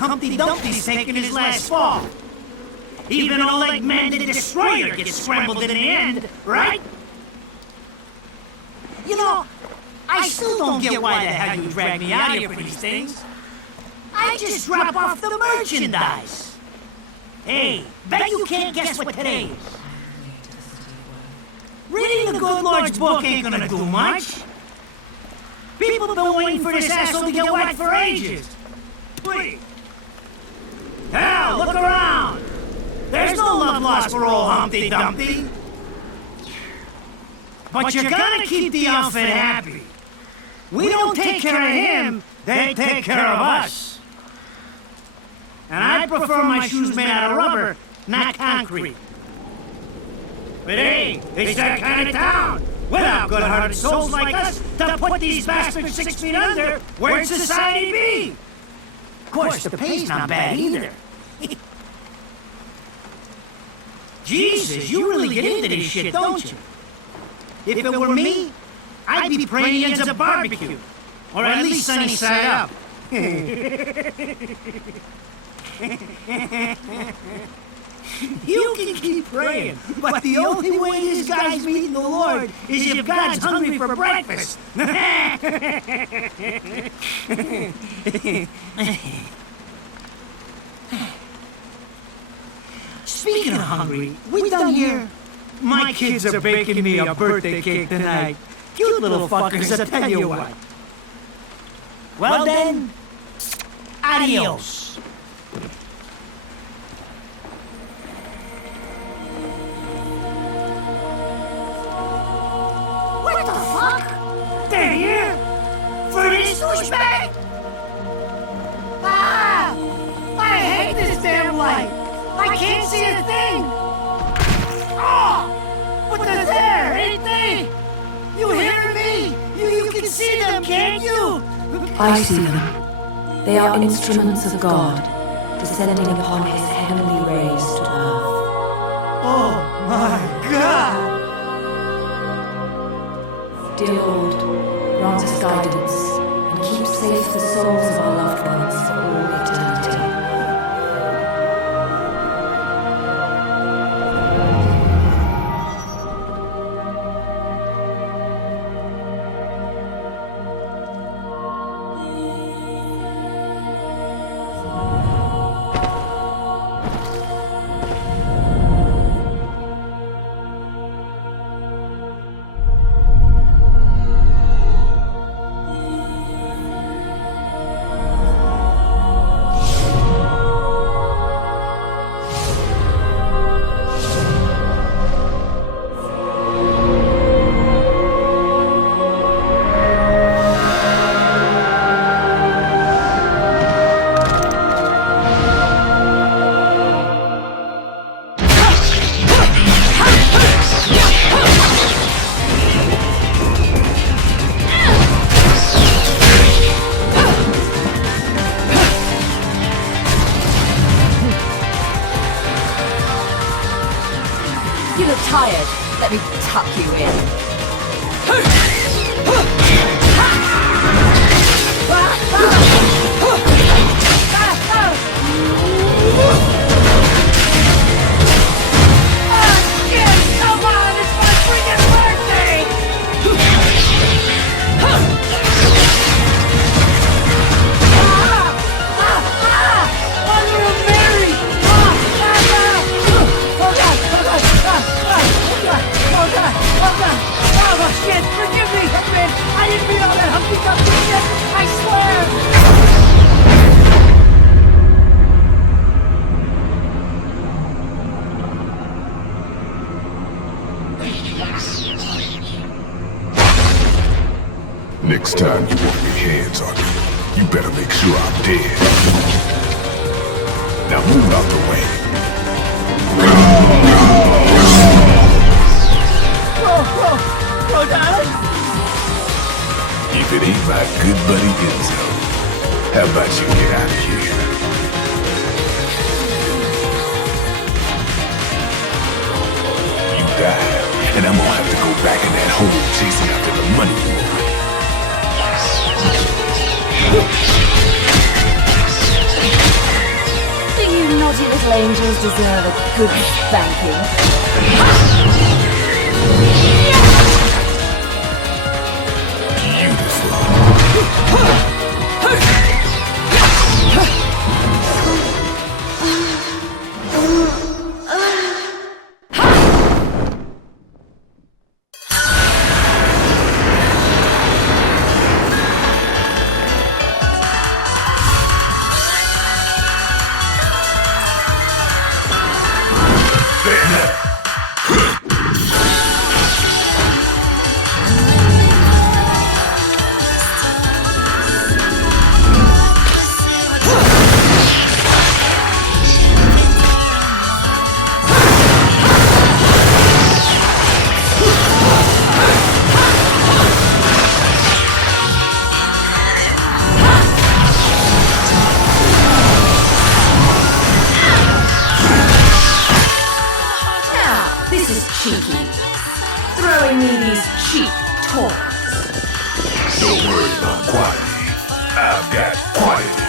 Humpty Dumpty's taking his last fall. Even old Eggman the Destroyer gets scrambled in the end, right? You know, I still don't get why the hell you drag me out here for these things. I just drop off the merchandise. Hey, bet you can't guess what today is. Reading the good Lord's book ain't gonna do much. People have been waiting for this asshole to get whacked for ages. Wait. Hell, look around. There's no love lost for old Humpty Dumpty. But you gotta keep the outfit happy. We don't take care of him, they take care of us. And I prefer my shoes made out of rubber, not concrete. But hey, it's that kind of town. Without good-hearted souls like us to put these bastards 6 feet under, where'd society be? Of course, the pay's not bad either. Jesus, you really get into this shit, don't you? If it were me, I'd be praying he ends up barbecue. Or at least sunny side up. You can keep praying, but the only way this guy's meeting the Lord is if God's hungry for breakfast. Speaking of hungry, we done here? My kids are baking me a birthday cake tonight. Cute little fuckers, I tell you what. Well then, adios. What the fuck? They're here? For this douchebag? Ah! I hate this damn light! I can't see a thing! Oh! But they're there, ain't they? You hear me? You can see them, can't you? I see them. They are instruments of God, descending upon his heavenly rays to earth. Oh my God! Dear Lord, grant us guidance, and keep safe the souls of our loved ones for all eternity. You look tired. Let me tuck you in. Come on, it's my freaking birthday! Mother of Mary! Oh shit, forgive me, man! I didn't mean all that Humpty Dumpty shit! I swear! Next time you want your hands on me, you better make sure I'm dead. Now move out the way. Whoa, darling! If it ain't my good buddy Enzo, how about you get out of here? You die, and I'm gonna have to go back in that hole chasing after the money you want. naughty little angels deserve a good spanking. Cheeky. Throwing me these cheap toys. Don't worry about quality. I've got quality.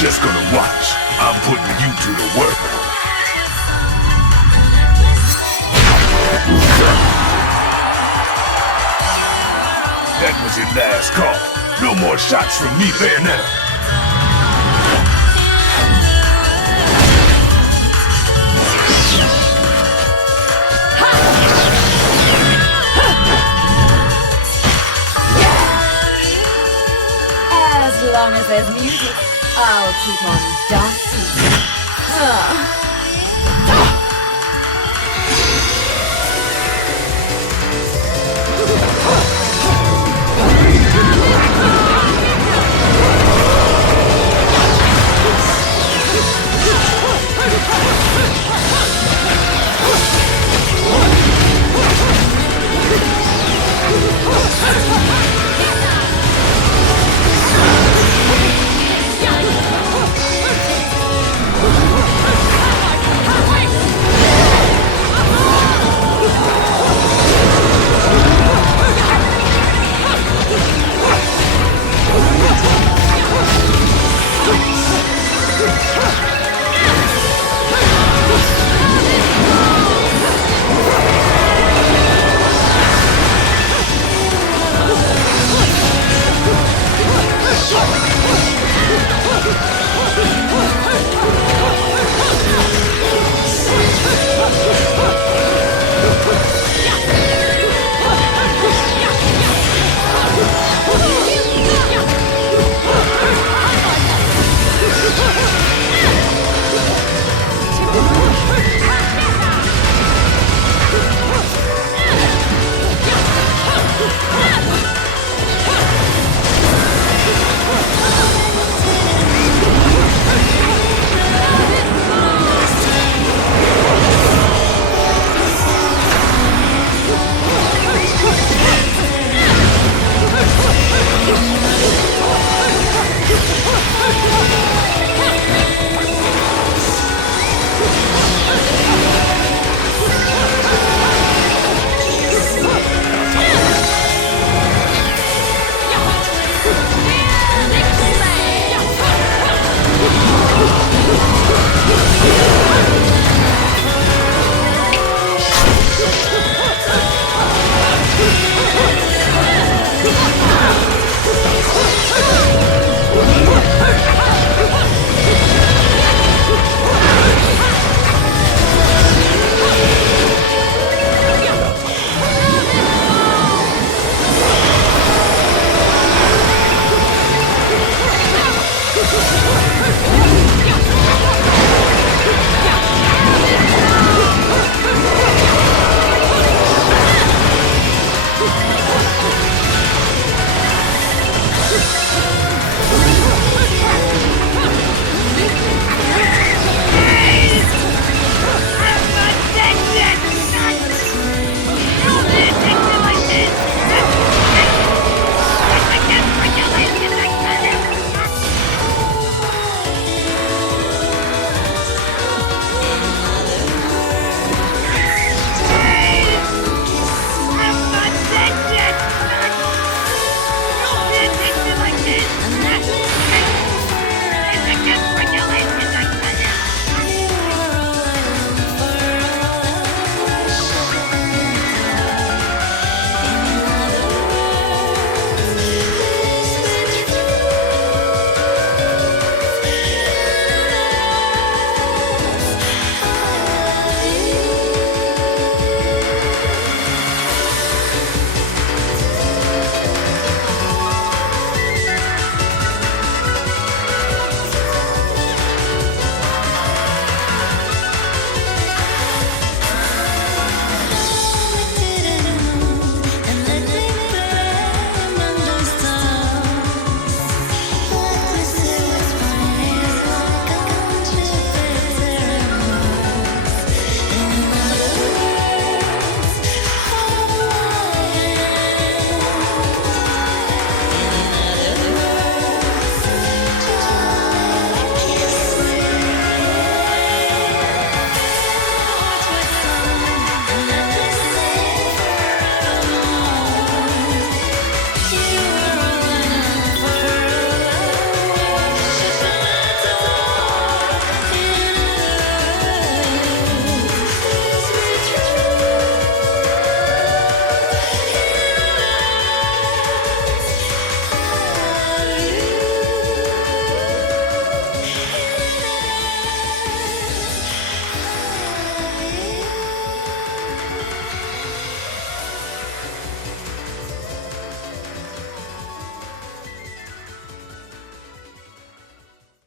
Just gonna watch. I'm putting you to the work. That was your last call. No more shots from me, Bayonetta. As long as there's music, I'll keep on dancing.